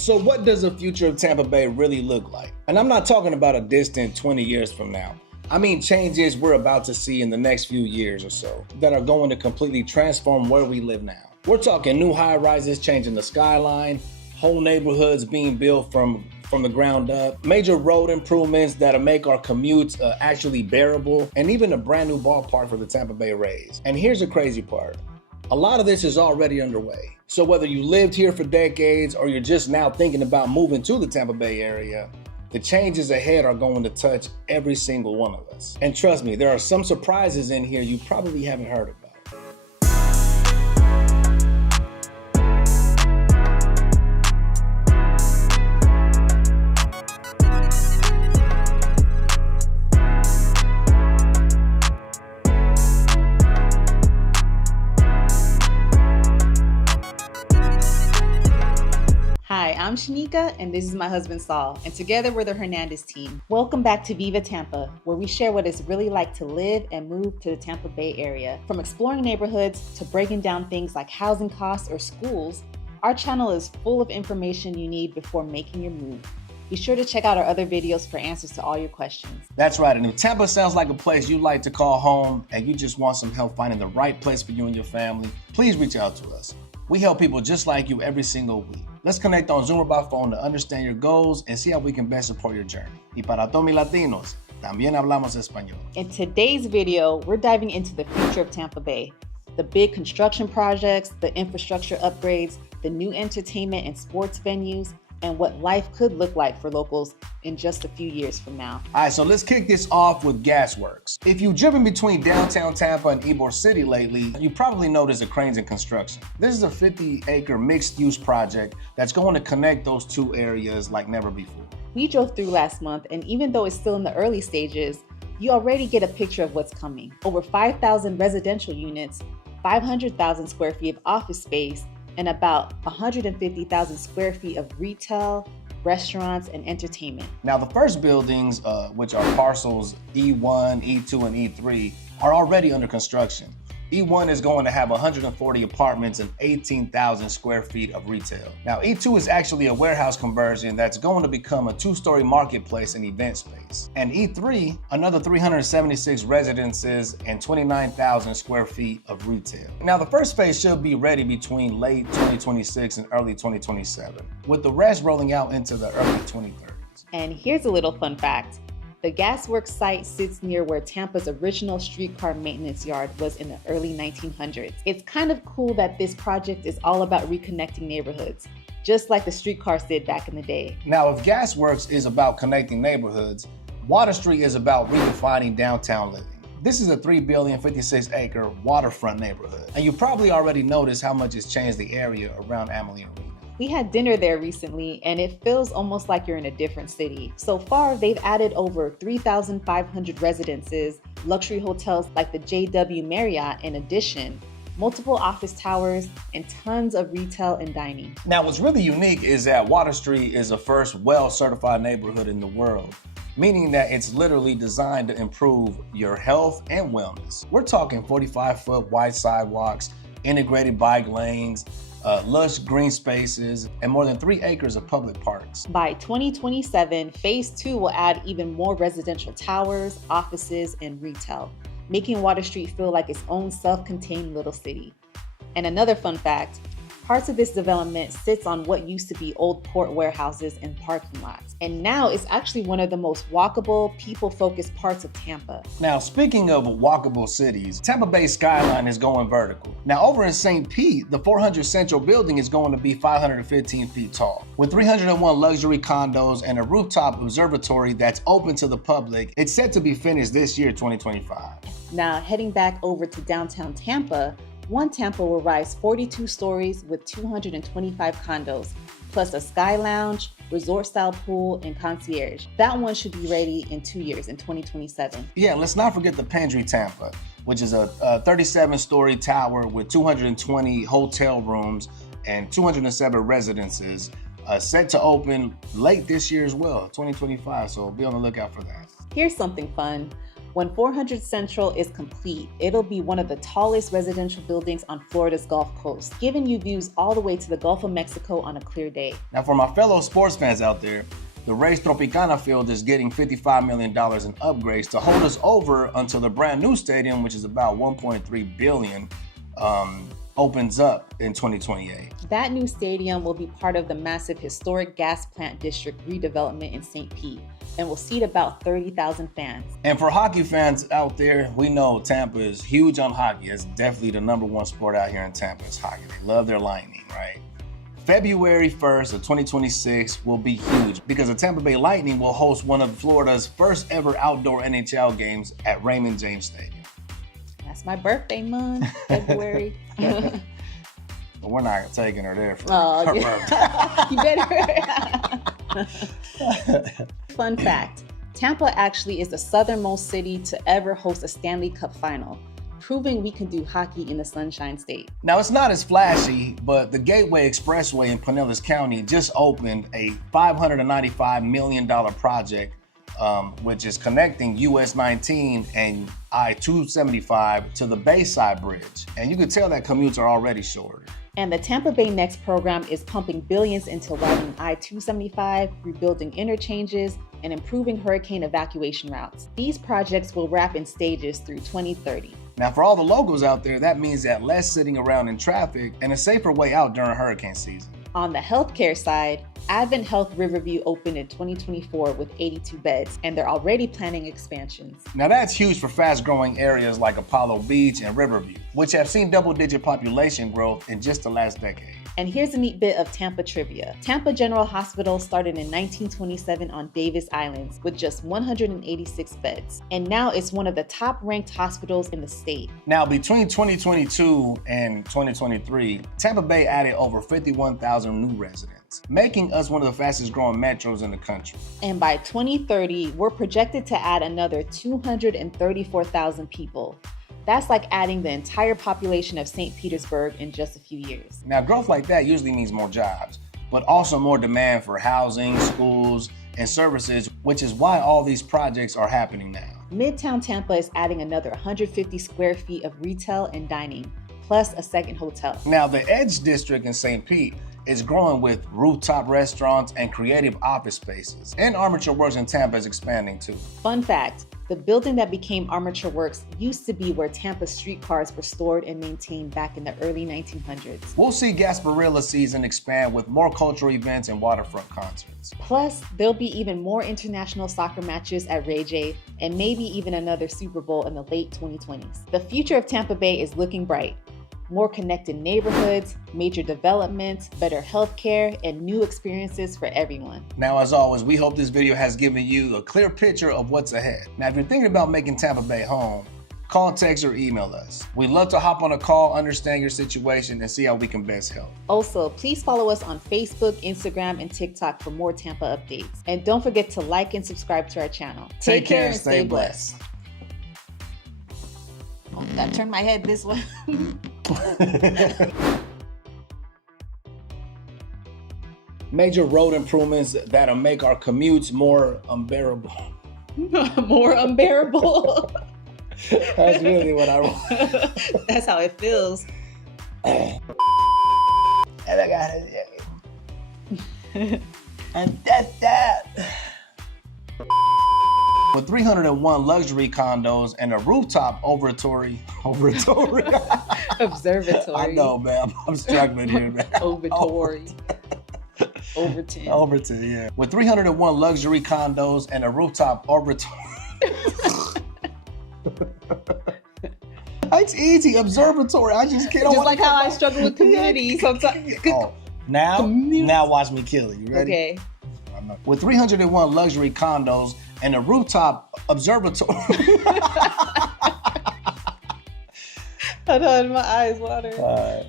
So what does the future of Tampa Bay really look like? And I'm not talking about a distant 20 years from now. I mean changes we're about to see in the next few years or so that are going to completely transform where we live now. We're talking new high-rises changing the skyline, whole neighborhoods being built from the ground up, major road improvements that'll make our commutes actually bearable, and even a brand new ballpark for the Tampa Bay Rays. And here's the crazy part. A lot of this is already underway. So whether you lived here for decades or you're just now thinking about moving to the Tampa Bay area, the changes ahead are going to touch every single one of us. And trust me, there are some surprises in here you probably haven't heard about. Hi, I'm Shanika, and this is my husband Saul, and together we're the Hernandez team. Welcome back to Viva Tampa, where we share what it's really like to live and move to the Tampa Bay area. From exploring neighborhoods to breaking down things like housing costs or schools, our channel is full of information you need before making your move. Be sure to check out our other videos for answers to all your questions. That's right, and if Tampa sounds like a place you like to call home and you just want some help finding the right place for you and your family, please reach out to us. We help people just like you every single week. Let's connect on Zoom or by phone to understand your goals and see how we can best support your journey. Y para todos mis latinos, también hablamos español. In today's video, we're diving into the future of Tampa Bay. The big construction projects, the infrastructure upgrades, the new entertainment and sports venues, and what life could look like for locals in just a few years from now. All right, so let's kick this off with Gasworks. If you've driven between downtown Tampa and Ybor City lately, you probably noticed the cranes in construction. This is a 50-acre mixed-use project that's going to connect those two areas like never before. We drove through last month, and even though it's still in the early stages, you already get a picture of what's coming. Over 5,000 residential units, 500,000 square feet of office space, and about 150,000 square feet of retail, restaurants, and entertainment. Now, the first buildings, which are parcels E1, E2, and E3, are already under construction. E1 is going to have 140 apartments and 18,000 square feet of retail. Now, E2 is actually a warehouse conversion that's going to become a two-story marketplace and event space. And E3, another 376 residences and 29,000 square feet of retail. Now, the first phase should be ready between late 2026 and early 2027, with the rest rolling out into the early 2030s. And here's a little fun fact. The Gasworks site sits near where Tampa's original streetcar maintenance yard was in the early 1900s. It's kind of cool that this project is all about reconnecting neighborhoods, just like the streetcars did back in the day. Now, if Gasworks is about connecting neighborhoods, Water Street is about redefining downtown living. This is a 3,056-acre waterfront neighborhood, and you probably already noticed how much it's changed the area around Amalie and Reno. We had dinner there recently, and it feels almost like you're in a different city. So far, they've added over 3,500 residences, luxury hotels like the JW Marriott in addition, multiple office towers, and tons of retail and dining. Now, what's really unique is that Water Street is the first well-certified neighborhood in the world, meaning that it's literally designed to improve your health and wellness. We're talking 45-foot wide sidewalks, integrated bike lanes, lush green spaces, and more than 3 acres of public parks. By 2027, Phase 2 will add even more residential towers, offices, and retail, making Water Street feel like its own self-contained little city. And another fun fact, parts of this development sits on what used to be old port warehouses and parking lots. And now it's actually one of the most walkable, people-focused parts of Tampa. Now, speaking of walkable cities, Tampa Bay Skyline is going vertical. Now, over in St. Pete, the 400 Central building is going to be 515 feet tall. With 301 luxury condos and a rooftop observatory that's open to the public, it's set to be finished this year, 2025. Now, heading back over to downtown Tampa, One Tampa will rise 42 stories with 225 condos, plus a sky lounge, resort-style pool, and concierge. That one should be ready in 2 years, in 2027. Yeah, let's not forget the Pendry Tampa, which is a 37-story tower with 220 hotel rooms and 207 residences, set to open late this year as well, 2025, so be on the lookout for that. Here's something fun. When 400 Central is complete, it'll be one of the tallest residential buildings on Florida's Gulf Coast, giving you views all the way to the Gulf of Mexico on a clear day. Now, for my fellow sports fans out there, the Rays Tropicana field is getting $55 million in upgrades to hold us over until the brand new stadium, which is about $1.3 billion, opens up in 2028. That new stadium will be part of the massive historic gas plant district redevelopment in St. Pete and will seat about 30,000 fans. And for hockey fans out there, we know Tampa is huge on hockey. It's definitely the number one sport out here in Tampa is hockey. They love their Lightning, right? February 1st of 2026 will be huge because the Tampa Bay Lightning will host one of Florida's first ever outdoor NHL games at Raymond James Stadium. That's my birthday month, February. But we're not taking her there for her birthday. Fun fact, Tampa actually is the southernmost city to ever host a Stanley Cup final, proving we can do hockey in the Sunshine State. Now, it's not as flashy, but the Gateway Expressway in Pinellas County just opened a $595 million project, which is connecting US 19 and I-275 to the Bayside Bridge. And you can tell that commutes are already shorter. And the Tampa Bay Next program is pumping billions into widening I-275, rebuilding interchanges, and improving hurricane evacuation routes. These projects will wrap in stages through 2030. Now, for all the locals out there, that means that less sitting around in traffic and a safer way out during hurricane season. On the healthcare side, AdventHealth Riverview opened in 2024 with 82 beds, and they're already planning expansions. Now that's huge for fast-growing areas like Apollo Beach and Riverview, which have seen double-digit population growth in just the last decade. And here's a neat bit of Tampa trivia. Tampa General Hospital started in 1927 on Davis Islands with just 186 beds, and now it's one of the top-ranked hospitals in the state. Now, between 2022 and 2023, Tampa Bay added over 51,000 new residents, making us one of the fastest-growing metros in the country. And by 2030, we're projected to add another 234,000 people. That's like adding the entire population of St. Petersburg in just a few years. Now, growth like that usually means more jobs, but also more demand for housing, schools, and services, which is why all these projects are happening now. Midtown Tampa is adding another 150 square feet of retail and dining, plus a second hotel. Now, the Edge District in St. Pete is growing with rooftop restaurants and creative office spaces. And Armature Works in Tampa is expanding too. Fun fact, the building that became Armature Works used to be where Tampa streetcars were stored and maintained back in the early 1900s. We'll see Gasparilla season expand with more cultural events and waterfront concerts. Plus, there'll be even more international soccer matches at Ray J and maybe even another Super Bowl in the late 2020s. The future of Tampa Bay is looking bright. More connected neighborhoods, major developments, better healthcare, and new experiences for everyone. Now, as always, we hope this video has given you a clear picture of what's ahead. Now, if you're thinking about making Tampa Bay home, call, text, or email us. We'd love to hop on a call, understand your situation, and see how we can best help. Also, please follow us on Facebook, Instagram, and TikTok for more Tampa updates. And don't forget to like and subscribe to our channel. Take care and stay blessed. Oh, gotta turn my head this way. Major road improvements that'll make our commutes more unbearable. More unbearable. That's really what I want. That's how it feels. And I got it. And that's that. With 301 luxury condos and a rooftop observatory. Observatory. I know, man. I'm struggling here, man. Observatory. Overton. Overton, yeah. With 301 luxury condos and a rooftop observatory. It's easy, observatory. I just can't. Just like how I struggle with community sometimes. Oh, now watch me kill it. You ready? Okay. With 301 luxury condos and a rooftop observatory. Hold on, my eyes water. All right.